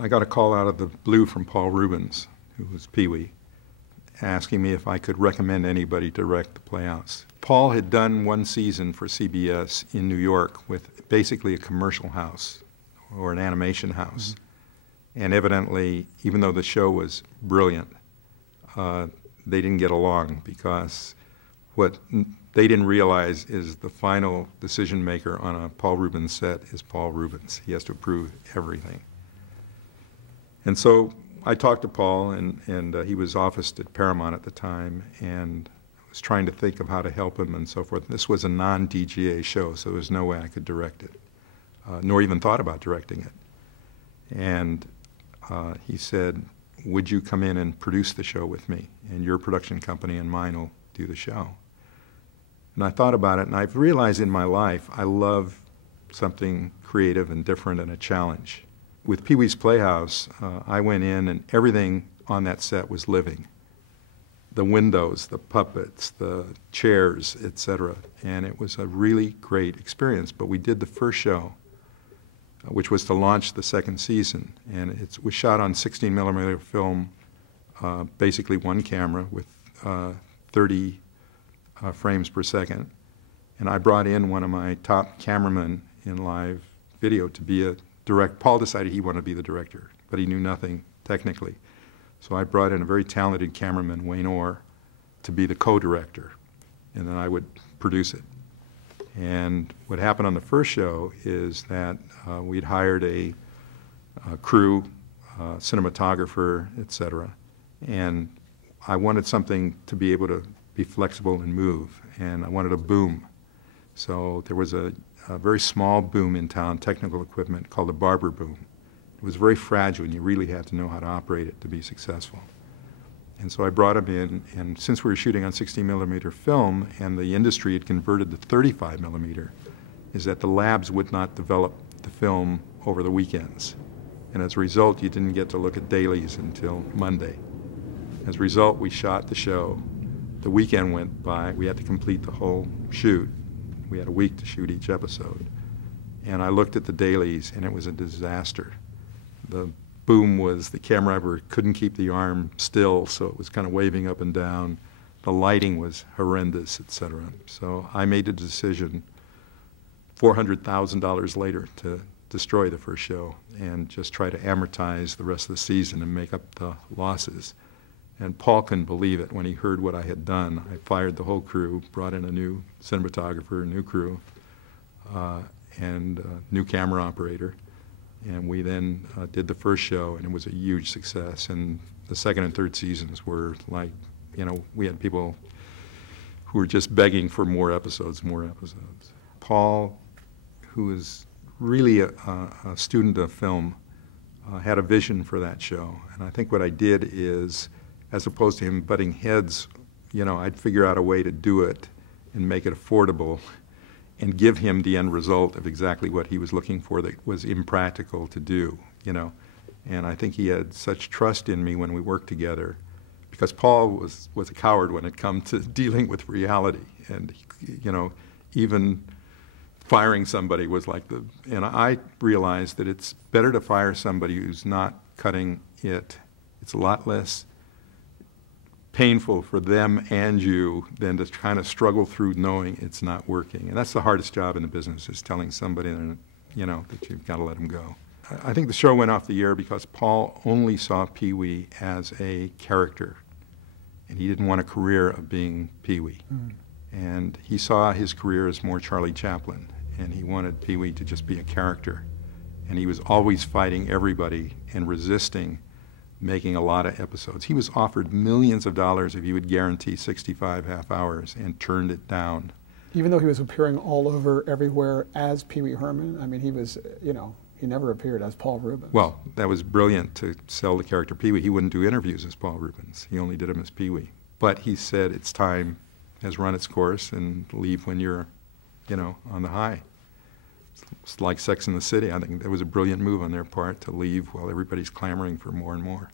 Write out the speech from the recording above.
I got a call out of the blue from Paul Reubens, who was Pee-wee, asking me if I could recommend anybody to direct the Playhouse. Paul had done one season for CBS in New York with basically a commercial house or an animation house. And evidently, even though the show was brilliant, they didn't get along because what they didn't realize is the final decision maker on a Paul Reubens set is Paul Reubens. He has to approve everything. And so I talked to Paul, and he was officed at Paramount at the time, and I was trying to think of how to help him and so forth. This was a non-DGA show, so there was no way I could direct it, nor even thought about directing it. And he said, would you come in and produce the show with me, and your production company and mine will do the show. And I thought about it, and I've realized in my life I love something creative and different and a challenge. With Pee-wee's Playhouse, I went in and everything on that set was living. The windows, the puppets, the chairs, etc. And it was a really great experience. But we did the first show, which was to launch the second season. And it was shot on 16mm film, basically one camera with 30 frames per second. And I brought in one of my top cameramen in live video to be a Paul decided he wanted to be the director, but he knew nothing technically. So I brought in a very talented cameraman, Wayne Orr, to be the co-director, and then I would produce it. And what happened on the first show is that we'd hired a crew, cinematographer, etc. And I wanted something to be able to be flexible and move, and I wanted a boom. So there was a very small boom in town, technical equipment, called a barber boom. It was very fragile, and you really had to know how to operate it to be successful. And so I brought him in, and since we were shooting on 16mm film, and the industry had converted to 35mm, is that the labs would not develop the film over the weekends. And as a result, you didn't get to look at dailies until Monday. As a result, we shot the show. The weekend went by. We had to complete the whole shoot. We had a week to shoot each episode. And I looked at the dailies, and it was a disaster. The boom was the camera couldn't keep the arm still, so it was kind of waving up and down. The lighting was horrendous, etc. So I made a decision $400,000 later to destroy the first show and just try to amortize the rest of the season and make up the losses. And Paul couldn't believe it when he heard what I had done. I fired the whole crew, brought in a new cinematographer, a new crew, and a new camera operator. And we then did the first show, and it was a huge success. And the second and third seasons were like, you know, we had people who were just begging for more episodes, more episodes. Paul, who is really a student of film, had a vision for that show. And I think what I did is, as opposed to him butting heads, you know, I'd figure out a way to do it and make it affordable and give him the end result of exactly what he was looking for that was impractical to do, you know. And I think he had such trust in me when we worked together, because Paul was a coward when it come to dealing with reality. And, you know, even firing somebody was like and I realized that it's better to fire somebody who's not cutting it. It's a lot less painful for them and you than to kind of struggle through knowing it's not working. And that's the hardest job in the business, is telling somebody, you know, that you've got to let them go. I think the show went off the air because Paul only saw Pee-wee as a character, and he didn't want a career of being Pee-wee. And he saw his career as more Charlie Chaplin, and he wanted Pee-wee to just be a character. And he was always fighting everybody and resisting making a lot of episodes. He was offered millions of dollars if he would guarantee 65 half hours, and turned it down. Even though he was appearing all over everywhere as Pee-wee Herman, I mean, he was, you know, he never appeared as Paul Reubens. Well, that was brilliant to sell the character Pee-wee. He wouldn't do interviews as Paul Reubens. He only did them as Pee-wee. But he said, it's time has run its course, and leave when you're, you know, on the high. It's like Sex and the City. I think that was a brilliant move on their part to leave while everybody's clamoring for more and more.